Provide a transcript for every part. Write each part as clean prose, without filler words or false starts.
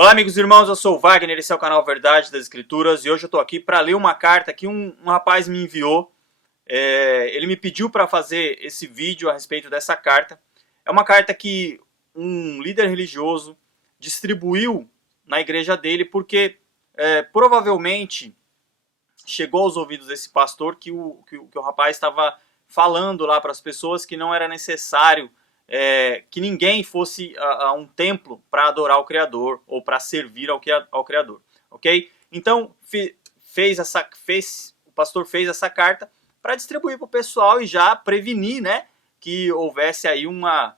Olá, amigos e irmãos, eu sou o Wagner, esse é o canal Verdade das Escrituras e hoje eu estou aqui para ler uma carta que um rapaz me enviou. Ele me pediu para fazer esse vídeo a respeito dessa carta. É uma carta que um líder religioso distribuiu na igreja dele porque provavelmente chegou aos ouvidos desse pastor que o rapaz estava falando lá para as pessoas que não era necessário que ninguém fosse a um templo para adorar o Criador ou para servir ao Criador, ok? Então o pastor fez essa carta para distribuir para o pessoal e já prevenir, né, que houvesse aí uma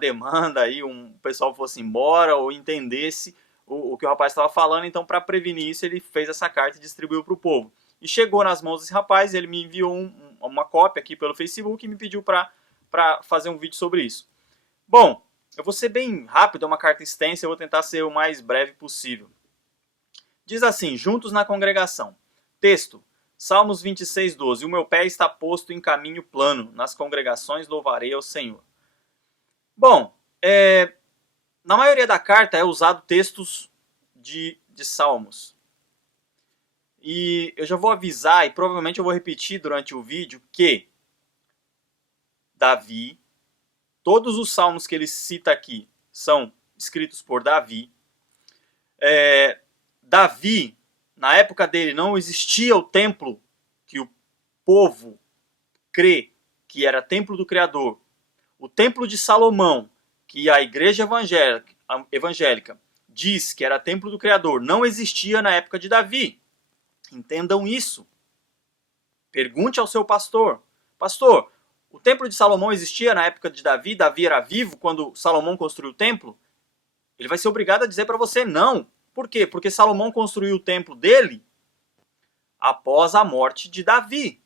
demanda, aí o pessoal fosse embora ou entendesse o que o rapaz estava falando. Então, para prevenir isso, ele fez essa carta e distribuiu para o povo. E chegou nas mãos desse rapaz, ele me enviou uma cópia aqui pelo Facebook e me pediu para fazer um vídeo sobre isso. Bom, eu vou ser bem rápido, é uma carta extensa, eu vou tentar ser o mais breve possível. Diz assim: juntos na congregação. Texto, Salmos 26, 12. O meu pé está posto em caminho plano, nas congregações louvarei ao Senhor. Bom, na maioria da carta é usado textos de Salmos. E eu já vou avisar, e provavelmente eu vou repetir durante o vídeo, que Davi, todos os salmos que ele cita aqui são escritos por Davi. Davi, na época dele, não existia o templo que o povo crê que era templo do Criador. O templo de Salomão, que a igreja evangélica diz que era templo do Criador, não existia na época de Davi. Entendam isso. Pergunte ao seu pastor. Pastor, o templo de Salomão existia na época de Davi? Davi era vivo quando Salomão construiu o templo? Ele vai ser obrigado a dizer para você não. Por quê? Porque Salomão construiu o templo dele após a morte de Davi.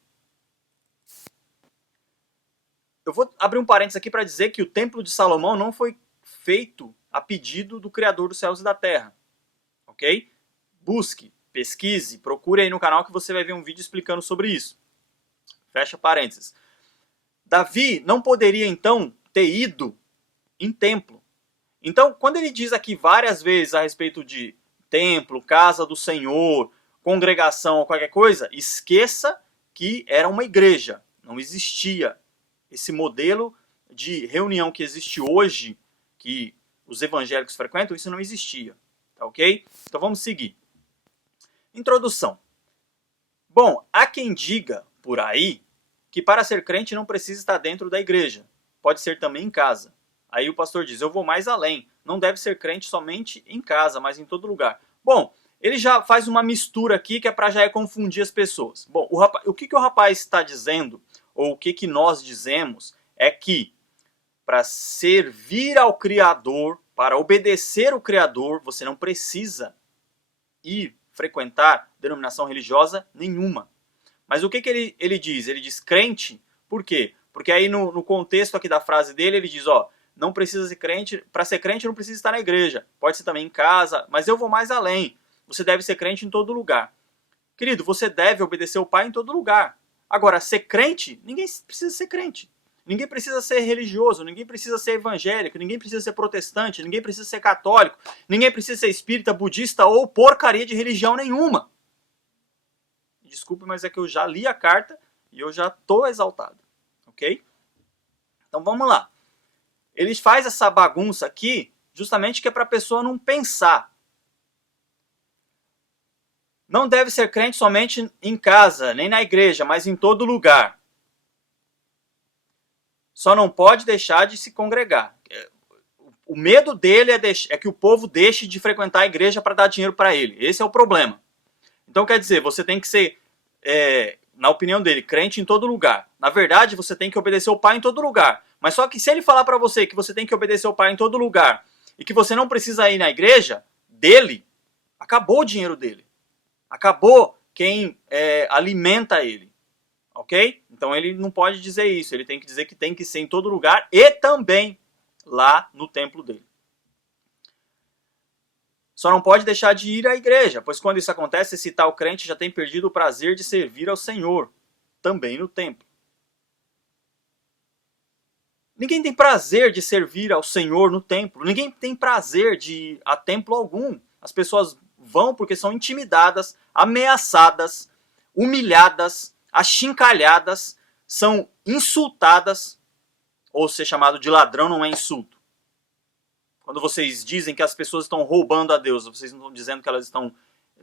Eu vou abrir um parênteses aqui para dizer que o templo de Salomão não foi feito a pedido do Criador dos céus e da terra. Ok? Busque, pesquise, procure aí no canal que você vai ver um vídeo explicando sobre isso. Fecha parênteses. Davi não poderia, então, ter ido em templo. Então, quando ele diz aqui várias vezes a respeito de templo, casa do Senhor, congregação ou qualquer coisa, esqueça que era uma igreja. Não existia esse modelo de reunião que existe hoje, que os evangélicos frequentam, isso não existia. Tá ok? Então vamos seguir. Introdução. Bom, há quem diga por aí que para ser crente não precisa estar dentro da igreja. Pode ser também em casa. Aí o pastor diz, eu vou mais além. Não deve ser crente somente em casa, mas em todo lugar. Bom, ele já faz uma mistura aqui que é para já confundir as pessoas. Bom, o que o rapaz está dizendo, ou o que nós dizemos, é que para servir ao Criador, para obedecer o Criador, você não precisa ir frequentar denominação religiosa nenhuma. Mas o que ele diz? Ele diz crente, por quê? Porque aí no contexto aqui da frase dele, ele diz, ó, não precisa ser crente, para ser crente não precisa estar na igreja, pode ser também em casa, mas eu vou mais além, você deve ser crente em todo lugar. Querido, você deve obedecer o Pai em todo lugar. Agora, ser crente, ninguém precisa ser crente. Ninguém precisa ser religioso, ninguém precisa ser evangélico, ninguém precisa ser protestante, ninguém precisa ser católico, ninguém precisa ser espírita, budista ou porcaria de religião nenhuma. Desculpe, mas é que eu já li a carta e eu já estou exaltado, ok? Então vamos lá. Ele faz essa bagunça aqui justamente que é para a pessoa não pensar. Não deve ser crente somente em casa, nem na igreja, mas em todo lugar. Só não pode deixar de se congregar. O medo dele é que o povo deixe de frequentar a igreja para dar dinheiro para ele. Esse é o problema. Então quer dizer, você tem que ser, na opinião dele, crente em todo lugar. Na verdade, você tem que obedecer o Pai em todo lugar. Mas só que se ele falar para você que você tem que obedecer o Pai em todo lugar e que você não precisa ir na igreja dele, acabou o dinheiro dele. Acabou quem alimenta ele. Ok? Então ele não pode dizer isso. Ele tem que dizer que tem que ser em todo lugar e também lá no templo dele. Só não pode deixar de ir à igreja, pois quando isso acontece, esse tal crente já tem perdido o prazer de servir ao Senhor, também no templo. Ninguém tem prazer de servir ao Senhor no templo. Ninguém tem prazer de ir a templo algum. As pessoas vão porque são intimidadas, ameaçadas, humilhadas, achincalhadas, são insultadas. Ou ser chamado de ladrão não é insulto. Quando vocês dizem que as pessoas estão roubando a Deus, vocês não estão dizendo que elas estão...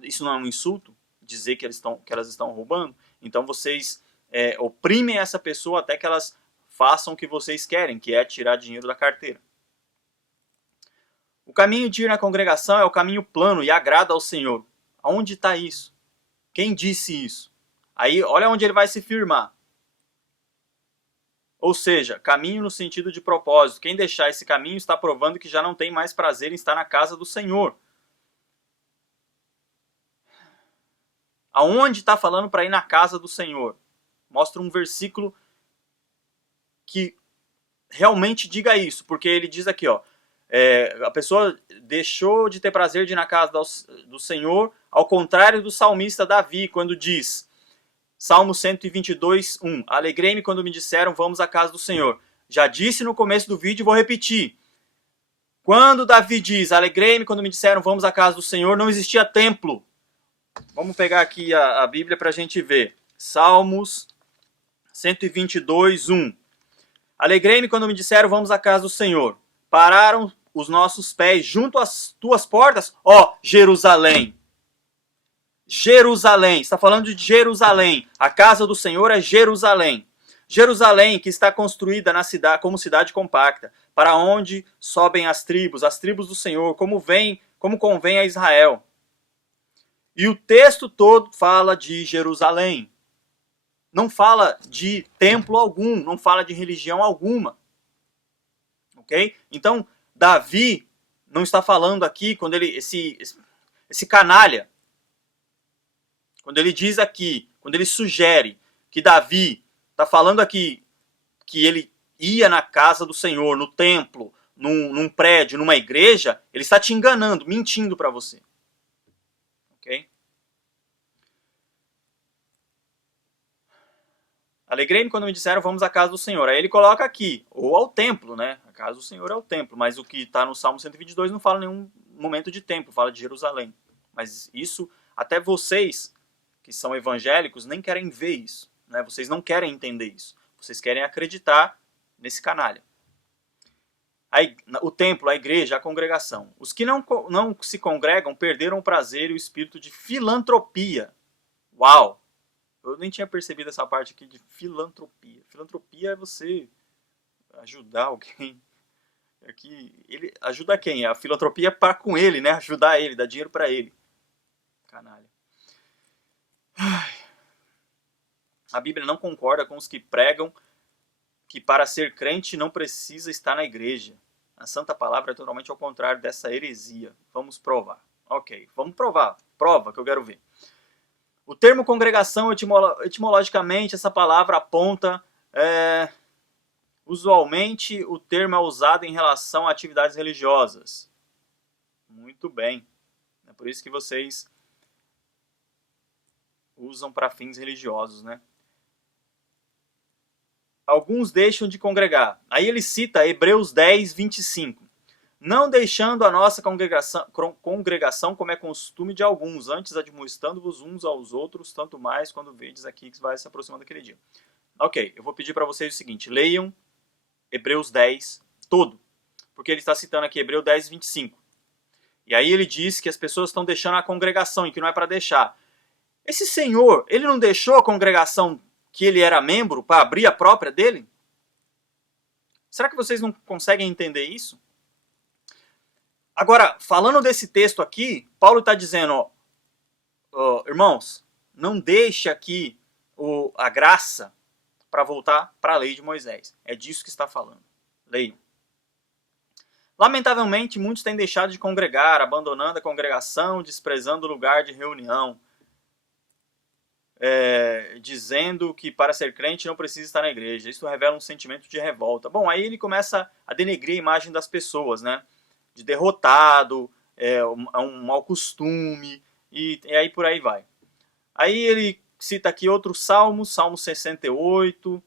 Isso não é um insulto? Dizer que elas estão roubando? Então vocês oprimem essa pessoa até que elas façam o que vocês querem, que é tirar dinheiro da carteira. O caminho de ir na congregação é o caminho plano e agrada ao Senhor. Aonde está isso? Quem disse isso? Aí, olha onde ele vai se firmar. Ou seja, caminho no sentido de propósito. Quem deixar esse caminho está provando que já não tem mais prazer em estar na casa do Senhor. Aonde está falando para ir na casa do Senhor? Mostra um versículo que realmente diga isso. Porque ele diz aqui, ó, a pessoa deixou de ter prazer de ir na casa do Senhor, ao contrário do salmista Davi, quando diz... Salmo 122, 1. Alegrei-me quando me disseram, vamos à casa do Senhor. Já disse no começo do vídeo e vou repetir. Quando Davi diz, alegrei-me quando me disseram, vamos à casa do Senhor, não existia templo. Vamos pegar aqui a Bíblia para a gente ver. Salmos 122, 1. Alegrei-me quando me disseram, vamos à casa do Senhor. Pararam os nossos pés junto às tuas portas, ó Jerusalém. Jerusalém, está falando de Jerusalém. A casa do Senhor é Jerusalém. Jerusalém que está construída na cidade, como cidade compacta, para onde sobem as tribos do Senhor, como convém a Israel. E o texto todo fala de Jerusalém. Não fala de templo algum, não fala de religião alguma. Ok? Então, Davi não está falando aqui, quando ele esse canalha, quando ele diz aqui, quando ele sugere que Davi está falando aqui que ele ia na casa do Senhor, no templo, num prédio, numa igreja, ele está te enganando, mentindo para você. Ok? Alegrei-me quando me disseram, vamos à casa do Senhor. Aí ele coloca aqui, ou ao templo, né? A casa do Senhor é o templo, mas o que está no Salmo 122 não fala em nenhum momento de templo, fala de Jerusalém. Mas isso, até vocês... que são evangélicos, nem querem ver isso. Né? Vocês não querem entender isso. Vocês querem acreditar nesse canalha. O templo, a igreja, a congregação. Os que não se congregam perderam o prazer e o espírito de filantropia. Uau! Eu nem tinha percebido essa parte aqui de filantropia. Filantropia é você ajudar alguém. Aqui, ele ajuda quem? A filantropia é para com ele, né? Ajudar ele, dar dinheiro para ele. Canalha. A Bíblia não concorda com os que pregam que para ser crente não precisa estar na igreja. A Santa Palavra é totalmente ao contrário dessa heresia. Vamos provar. Ok, vamos provar. Prova que eu quero ver. O termo congregação, etimologicamente, essa palavra aponta... usualmente, o termo é usado em relação a atividades religiosas. Muito bem. É por isso que vocês usam para fins religiosos, né? Alguns deixam de congregar. Aí ele cita Hebreus 10, 25. Não deixando a nossa congregação como é costume de alguns, antes admoestando-vos uns aos outros, tanto mais quando vedes aqui que vai se aproximando daquele dia. Ok, eu vou pedir para vocês o seguinte, leiam Hebreus 10 todo, porque ele está citando aqui Hebreus 10, 25. E aí ele diz que as pessoas estão deixando a congregação e que não é para deixar. Esse senhor, ele não deixou a congregação que ele era membro para abrir a própria dele? Será que vocês não conseguem entender isso? Agora, falando desse texto aqui, Paulo está dizendo, irmãos, não deixe aqui a graça para voltar para a lei de Moisés. É disso que está falando. Leiam. Lamentavelmente, muitos têm deixado de congregar, abandonando a congregação, desprezando o lugar de reunião. Dizendo que para ser crente não precisa estar na igreja. Isso revela um sentimento de revolta. Bom, aí ele começa a denegrir a imagem das pessoas, né? De derrotado, um mau costume, e aí por aí vai. Aí ele cita aqui outro salmo, Salmo 68.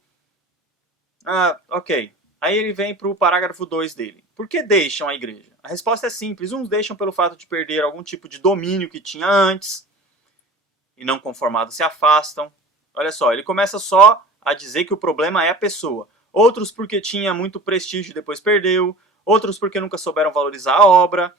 Ok. Aí ele vem para o parágrafo 2 dele. Por que deixam a igreja? A resposta é simples. Uns deixam pelo fato de perder algum tipo de domínio que tinha antes, e não conformados se afastam. Olha só, ele começa só a dizer que o problema é a pessoa. Outros porque tinha muito prestígio e depois perdeu. Outros porque nunca souberam valorizar a obra.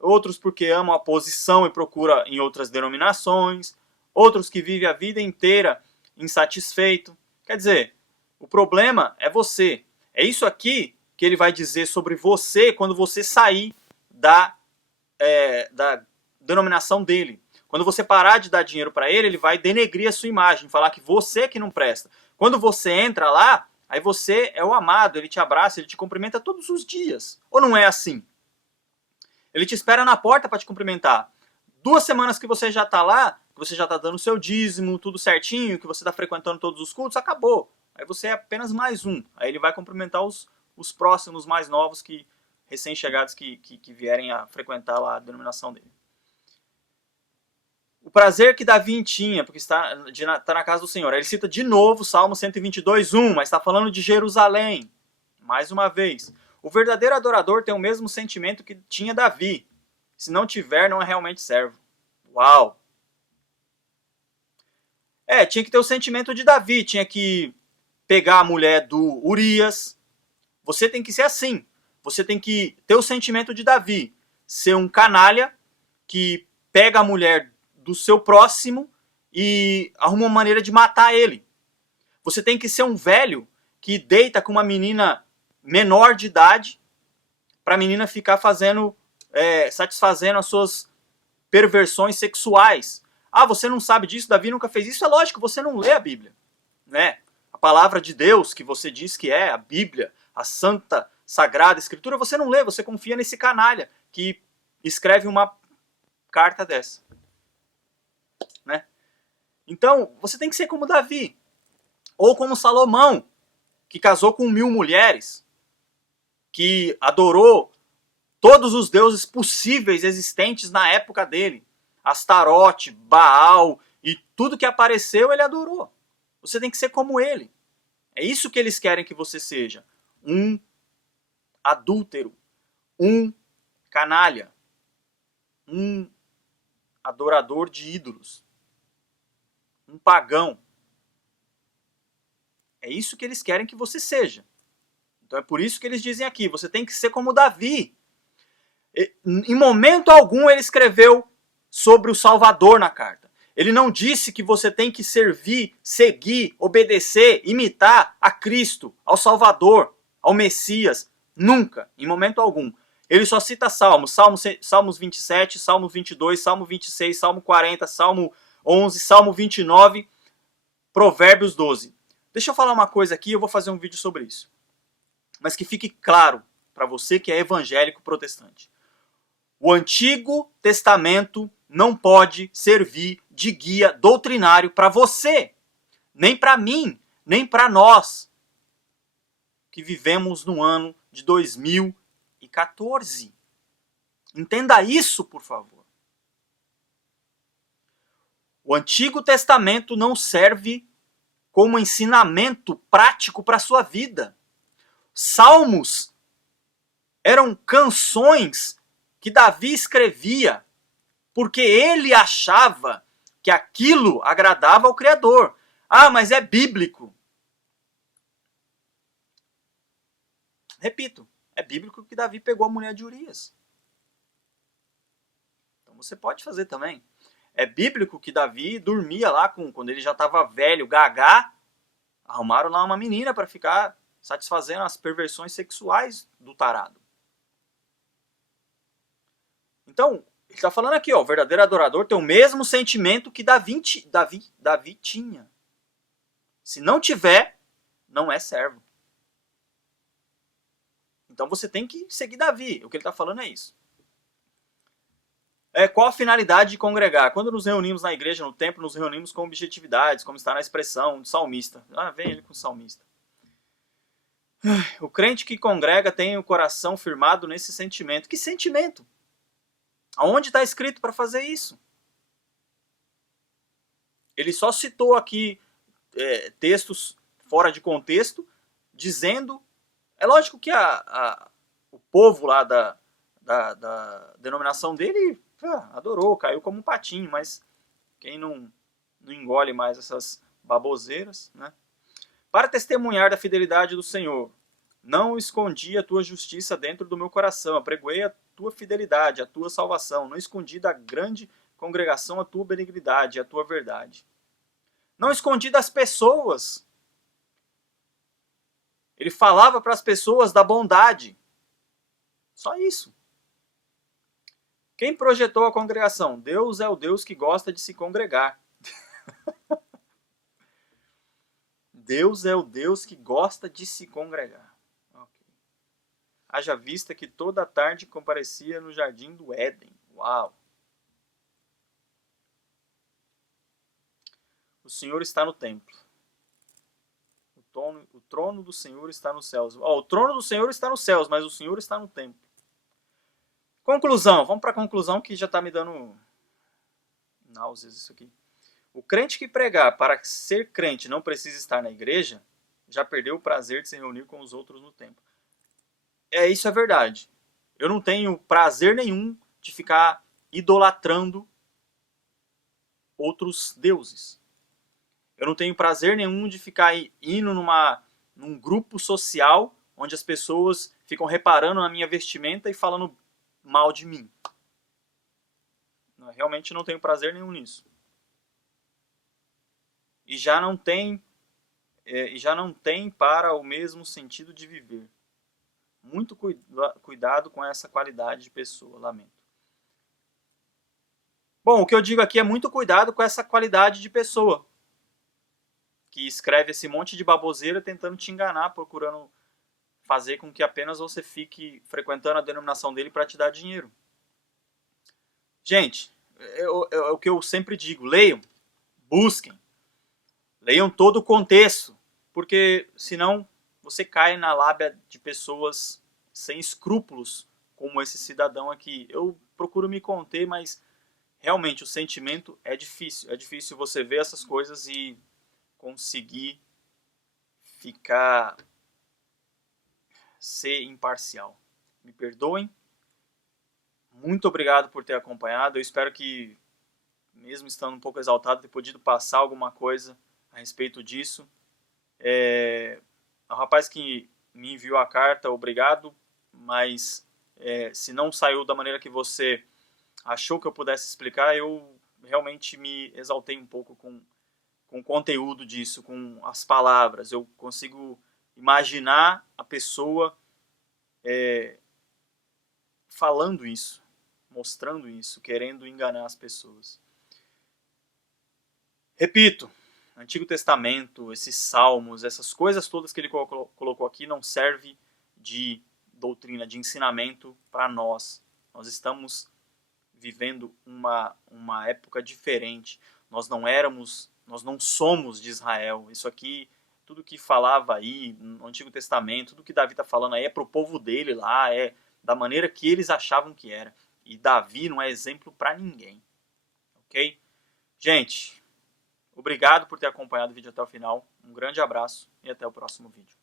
Outros porque amam a posição e procuram em outras denominações. Outros que vivem a vida inteira insatisfeito. Quer dizer, o problema é você. É isso aqui que ele vai dizer sobre você quando você sair da denominação dele. Quando você parar de dar dinheiro para ele, ele vai denegrir a sua imagem, falar que você é que não presta. Quando você entra lá, aí você é o amado, ele te abraça, ele te cumprimenta todos os dias. Ou não é assim? Ele te espera na porta para te cumprimentar. 2 semanas que você já está lá, que você já está dando o seu dízimo, tudo certinho, que você está frequentando todos os cultos, acabou. Aí você é apenas mais um. Aí ele vai cumprimentar os próximos mais novos, que recém-chegados que vierem a frequentar lá a denominação dele. O prazer que Davi tinha, porque está na casa do Senhor. Ele cita de novo Salmo 122:1, mas está falando de Jerusalém. Mais uma vez. O verdadeiro adorador tem o mesmo sentimento que tinha Davi. Se não tiver, não é realmente servo. Uau! Tinha que ter o sentimento de Davi. Tinha que pegar a mulher do Urias. Você tem que ser assim. Você tem que ter o sentimento de Davi. Ser um canalha que pega a mulher do seu próximo e arruma uma maneira de matar ele. Você tem que ser um velho que deita com uma menina menor de idade para a menina ficar satisfazendo as suas perversões sexuais. Ah, você não sabe disso? Davi nunca fez isso? É lógico, você não lê a Bíblia, né? A palavra de Deus, que você diz que é a Bíblia, a santa, sagrada escritura, você não lê, você confia nesse canalha que escreve uma carta dessa. Né? Então, você tem que ser como Davi. Ou como Salomão, que casou com 1000 mulheres, que adorou todos os deuses possíveis existentes na época dele. Astarote, Baal e tudo que apareceu ele adorou. Você tem que ser como ele. É isso que eles querem que você seja. Um adúltero, um canalha, um adorador de ídolos, um pagão. É isso que eles querem que você seja. Então é por isso que eles dizem aqui, você tem que ser como Davi. Em momento algum ele escreveu sobre o Salvador na carta. Ele não disse que você tem que servir, seguir, obedecer, imitar a Cristo, ao Salvador, ao Messias. Nunca, em momento algum. Ele só cita Salmos 27, Salmo 22, Salmo 26, Salmo 40, Salmo 11, Salmo 29, Provérbios 12. Deixa eu falar uma coisa aqui, eu vou fazer um vídeo sobre isso. Mas que fique claro para você que é evangélico protestante. O Antigo Testamento não pode servir de guia doutrinário para você, nem para mim, nem para nós, que vivemos no ano de 2014. Entenda isso, por favor. O Antigo Testamento não serve como ensinamento prático para a sua vida. Salmos eram canções que Davi escrevia porque ele achava que aquilo agradava ao Criador. Ah, mas é bíblico. Repito, é bíblico que Davi pegou a mulher de Urias. Então você pode fazer também. É bíblico que Davi dormia lá quando ele já estava velho, gagá, arrumaram lá uma menina para ficar satisfazendo as perversões sexuais do tarado. Então, ele está falando aqui, ó, o verdadeiro adorador tem o mesmo sentimento que Davi tinha. Se não tiver, não é servo. Então você tem que seguir Davi. O que ele está falando é isso. Qual a finalidade de congregar? Quando nos reunimos na igreja, no templo, nos reunimos com objetividades, como está na expressão do salmista. Ah, vem ele com o salmista. O crente que congrega tem o coração firmado nesse sentimento. Que sentimento? Aonde está escrito para fazer isso? Ele só citou aqui textos fora de contexto, dizendo... É lógico que o povo lá da da denominação dele adorou, caiu como um patinho, mas quem não engole mais essas baboseiras, né? Para testemunhar da fidelidade do Senhor, não escondi a tua justiça dentro do meu coração, apregoei a tua fidelidade, a tua salvação, não escondi da grande congregação a tua benignidade, a tua verdade. Não escondi das pessoas. Ele falava para as pessoas da bondade. Só isso. Quem projetou a congregação? Deus é o Deus que gosta de se congregar. Deus é o Deus que gosta de se congregar. Okay. Haja vista que toda tarde comparecia no jardim do Éden. Uau! O Senhor está no templo. O trono do Senhor está nos céus. O trono do Senhor está nos céus, mas o Senhor está no templo. Conclusão. Vamos para a conclusão que já está me dando náuseas isso aqui. O crente que pregar para ser crente não precisa estar na igreja, já perdeu o prazer de se reunir com os outros no templo. Isso é verdade. Eu não tenho prazer nenhum de ficar idolatrando outros deuses. Eu não tenho prazer nenhum de ficar indo num grupo social onde as pessoas ficam reparando na minha vestimenta e falando mal de mim. Eu realmente não tenho prazer nenhum nisso. E já não tem para o mesmo sentido de viver. Muito cuidado com essa qualidade de pessoa, lamento. Bom, o que eu digo aqui é muito cuidado com essa qualidade de pessoa que escreve esse monte de baboseira tentando te enganar, procurando fazer com que apenas você fique frequentando a denominação dele para te dar dinheiro. Gente, é o que eu sempre digo, leiam, busquem, leiam todo o contexto, porque senão você cai na lábia de pessoas sem escrúpulos, como esse cidadão aqui. Eu procuro me conter, mas realmente o sentimento é difícil. É difícil você ver essas coisas e conseguir ser imparcial. Me perdoem. Muito obrigado por ter acompanhado. Eu espero que, mesmo estando um pouco exaltado, ter podido passar alguma coisa a respeito disso. O rapaz que me enviou a carta, obrigado, mas se não saiu da maneira que você achou que eu pudesse explicar, eu realmente me exaltei um pouco com o conteúdo disso, com as palavras. Eu consigo imaginar a pessoa falando isso, mostrando isso, querendo enganar as pessoas. Repito, Antigo Testamento, esses salmos, essas coisas todas que ele colocou aqui não servem de doutrina, de ensinamento para nós. Nós estamos vivendo uma época diferente. Nós não somos de Israel. Isso aqui, tudo que falava aí no Antigo Testamento, tudo que Davi está falando aí é para o povo dele lá, é da maneira que eles achavam que era. E Davi não é exemplo para ninguém. Ok? Gente, obrigado por ter acompanhado o vídeo até o final. Um grande abraço e até o próximo vídeo.